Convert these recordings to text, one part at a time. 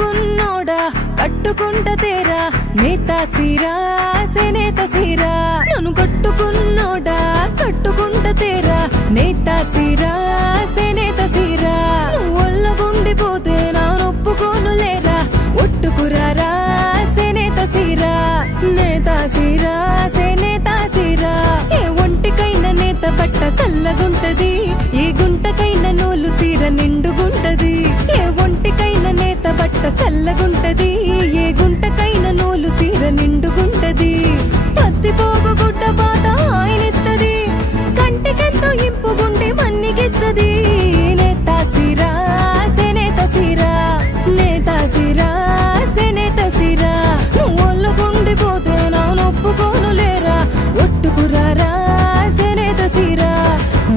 కట్టుకున్నోడా కట్టుకుంట తేరా నేత సీరా సేనేత సీరా నన్ను కట్టుకున్నోడా కట్టుకుంట తేరా నేత సీరా సేనేత సీరా ఒళ్ళగుండిపోతే నా నొప్పుకోను లేరా ఒట్టుకురారా సేనేత సీరా నేత సీరా సేనేత సీరా ఏ ఒంటికైనా నేత పట్ట సల్లగుంటది ఏ గుంటకైనా నూలు సీర నిండుగుంటది ఏ ఒంటికైనా నేత పట్ట సల్లగుంటది ఏ గుంటకైనా నూలు సీర నిండుగుంటది పత్తి పోగు గుడ్డ పాత ఆయనిత్తది కంటికెంతో ఇంపుగుండి మన్నిగిత్తది నేత సీరా సేనేత సీరా నేత సీరా సేనేత సీరా నువ్వు ఒళ్ళగుండిపోతే నా నొప్పుకోను లేరా ఒట్టుకురారా సేనేత సీరా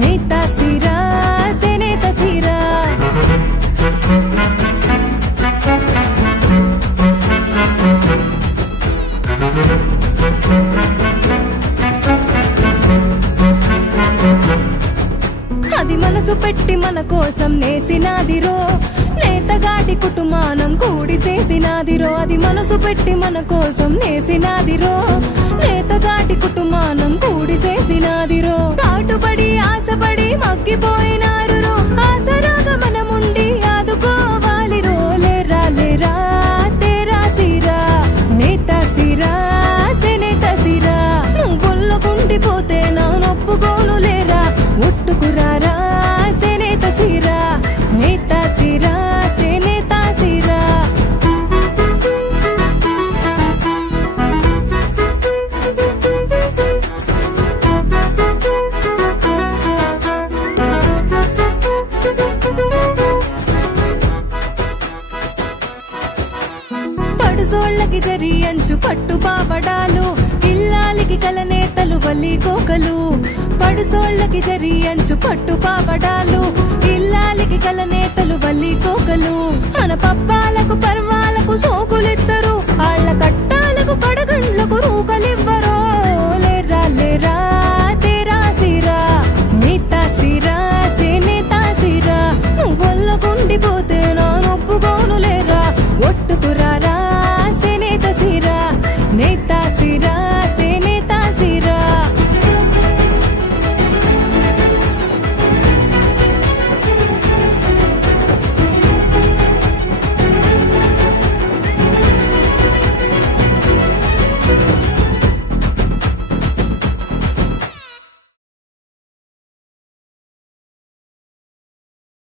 నేత సీరా సేనేత సీరా అది మనసు పెట్టి మన కోసం నేసినాదిరో నేతగాడి కుటుంబానం కూడి చేసినాదిరో అది మనసు పెట్టి మన కోసం నేసినాదిరో నేతగాడి కుటుంబానం కూడి చేసినాదిరో కాటుపడి ఆశపడి మగ్గిపోయినారు రో ఆసరాగా మనముండి ఆదుకోవాలిరో లేరా లేరా తేరా సీరా నేత సీరా సేనేత సీరా నువ్వొల్లకుండిపోతే నా నొప్పుకోను లేరా ఒట్టుకురారా సేనేత సీరా నేత సీరా సేనేత సీరా పడుసోళ్ళకి జరి అంచు పట్టు పాపడాలు ఇల్లాలికి కలనేతలు వల్లి కోకలు పడుసోళ్ళకి జరి అంచు పట్టు పాపడాలు ఇల్లాలికి కలనేతలు వల్లి కోకలు మన పప్పాలకు